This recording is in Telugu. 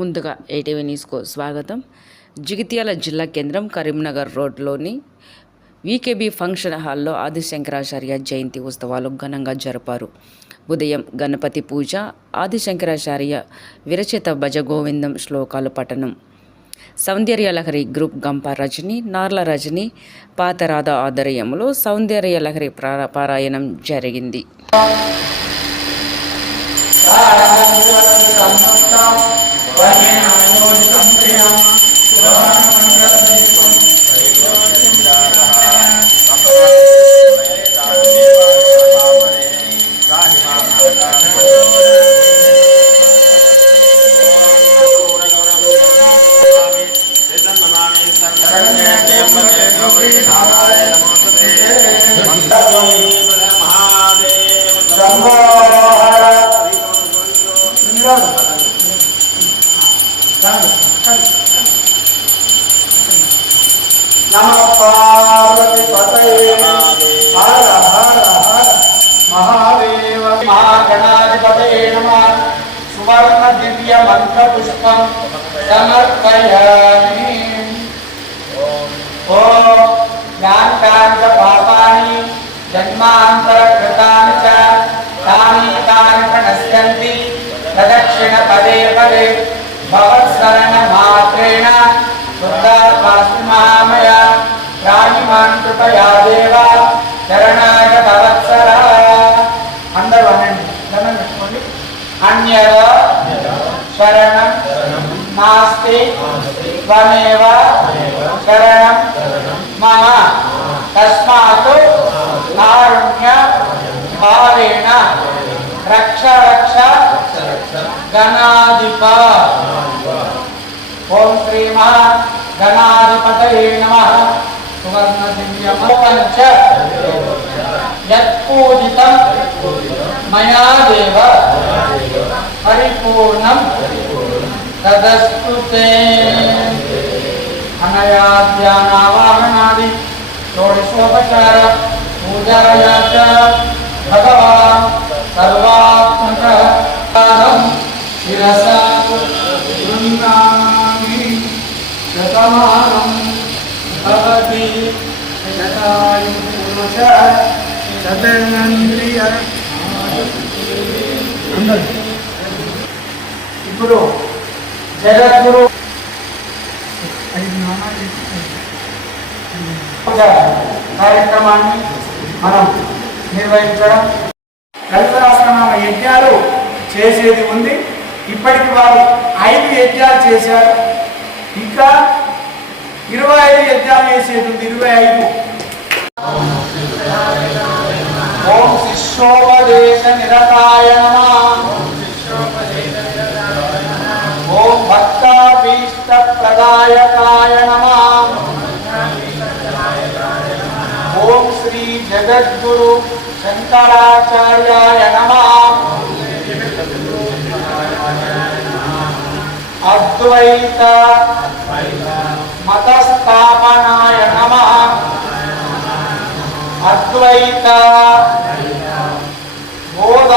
ముందుగా ఏటీవీ న్యూస్కు స్వాగతం. జగిత్యాల జిల్లా కేంద్రం కరీంనగర్ రోడ్లోని వీకేబీ ఫంక్షన్ హాల్లో ఆదిశంకరాచార్య జయంతి ఉత్సవాలు ఘనంగా జరిపారు. ఉదయం గణపతి పూజ, ఆదిశంకరాచార్య విరచిత భజగోవిందం శ్లోకాలు పఠనం, సౌందర్యలహరి గ్రూప్ గంప రజని, నార్ల రజని, పాతరాధ ఆధ్వర్యంలో సౌందర్యలహరి పారాయణం జరిగింది. नमः पार्वती पतये हर हर हर महादेव महागणाधिपतये नमः। सुवर्ण दिव्य मंत्र पुष्पं समर्पयामि। ओम ज्ञानकांत पापानि जन्मांतर कृतानि च तानि तानि प्रणश्यन्ति प्रदक्षिण पदे पदे भवत्सरण मात्रेण महामया राजिमान कृपया देवा शरणाय भवत्सरा अंदर वनंడి अन्यद शरणं नास्ति त्वमेव शरणं मम तस्मात् कारुण्य भावेन रक्ष रक्ष गणाधिप। ओम श्री गणाधिपतये नमः। सुवर्ण दिव्यमोपञ्च यत्पूजितं मया देव परिपूर्णं तदस्तु ते। अनया ध्यानावाहनादि षोडशोपचार पूजाया च भगवान् सर्वात्मकः शिरसा गृह्णामि शतमानं भवति शतायुः शतेन्द्रिय। ఇప్పుడు జగద్గురు కార్యక్రమాన్ని మనం నిర్వహించడం, కల్పరాశ్రమ యజ్ఞాలు చేసేది ఉంది. ఇప్పటికి వారు 5 యజ్ఞాలు చేశారు. ఇంకా 25 యజ్ఞాలు చేసేది ఉంది. 25. ఓం శిష్యోపదేశ నిరతాయ నమః. ఓం భక్తాభీష్ట ప్రదాయకాయ నమః. ఓం శ్రీ జగద్గురు శంకరాచార్యాయ నమః. అద్వైత మతస్థాపనాయ నమః. అద్వైత బోధ